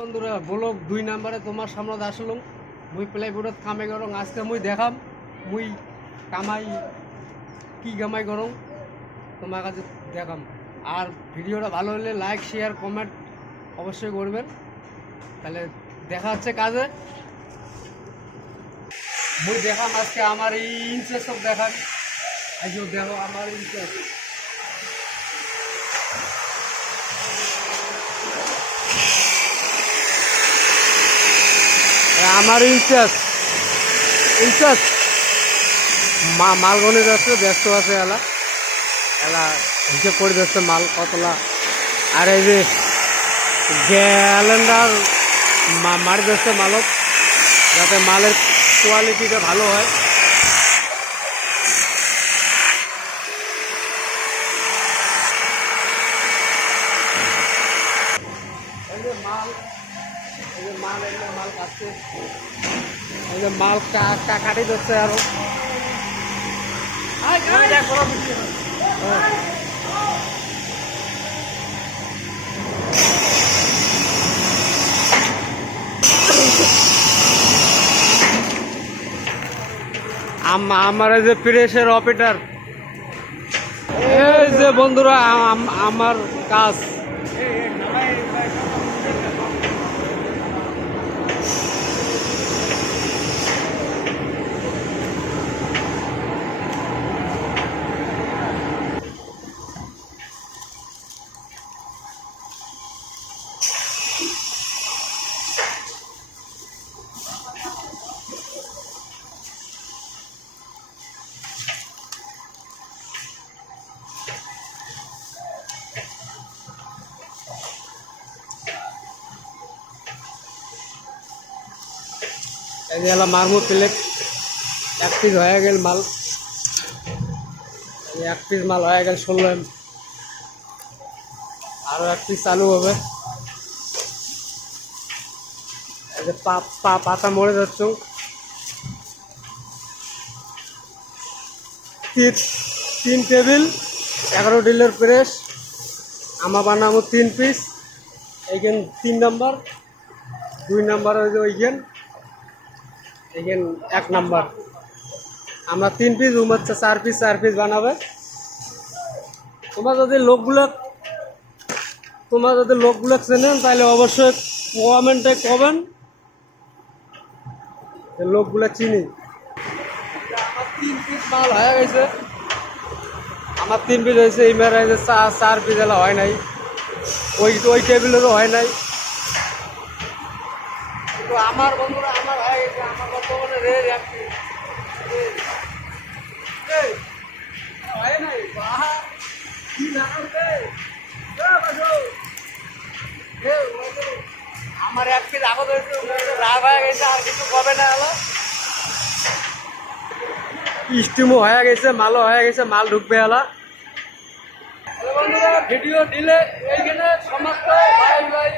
বন্ধুরা ব্লগ 2 নম্বরে তোমার সামনে আসলাম। মুই প্লাইবোর্ডত কামে করং। আজকে মুই দেখাম মুই কামাই কি কামাই করং তোমার কাছে দেখাম। আর ভিডিওটা ভালো হলে লাইক শেয়ার কমেন্ট অবশ্যই করবেন। তাহলে দেখা হচ্ছে কাজে। মুই দেখাম আজকে আমার এই ইঞ্চে সব দেখান। আজ দেখো আমার ইঞ্চে আমার ইনচার্জ মাল গনে যাচ্ছে, ব্যস্ত আছে এলা এলা হিসেব করে যাচ্ছে মাল কতলা। আর এই যে গ্যালেন্ডার মারি যাচ্ছে মালত, যাতে মালের কোয়ালিটিটা ভালো হয়। এই যে মাল মাল কাটছে, এই যে মাল কাটি যাচ্ছে আরো। আমার এই যে প্রেসের অপারেটর, এই যে বন্ধুরা আমার কাজ। মারমু প্লেট এক পিস হয়ে গেল মাল, এক পিস মাল হয়ে গেল 16 আরো এক পিস চালু হবে। এই যে পাতা মরে যাচ্ছ, 3 টেবিল 11 ডিলের প্রেস আমার বানাবো 3 পিস। এইখান 3 নাম্বার, 2 নাম্বার হয়েছে ওইখান, এইখান 1 নাম্বার। আমরা 3 পিস হচ্ছে 4 পিস বানাবে। তোমার যদি লোকগুলো চেনেন তাহলে অবশ্যই কমেন্টে কবেন লোকগুলো চিনি। আমার 3 পিস মাল হয়ে গেছে, আমার 3 পিস হয়েছে। এই মেয়েরা 4 পিস এলা হয় নাই, ওই টেবিলেরও হয় নাই। কিন্তু আমার বন্ধুরা আমার হয়ে গেছে। আমার বর্তমানে রেল এক পিস হয় নাই। আমার এক পিস আগত হয়েছে, রাগ হয়ে গেছে, আর কিছু কবে না হলো। স্টিমও হয়ে গেছে, মালও হয়ে গেছে, মাল ঢুকবে এলা। বন্ধুরা ভিডিও দিলে এইখানে সমাপ্ত। Bye bye.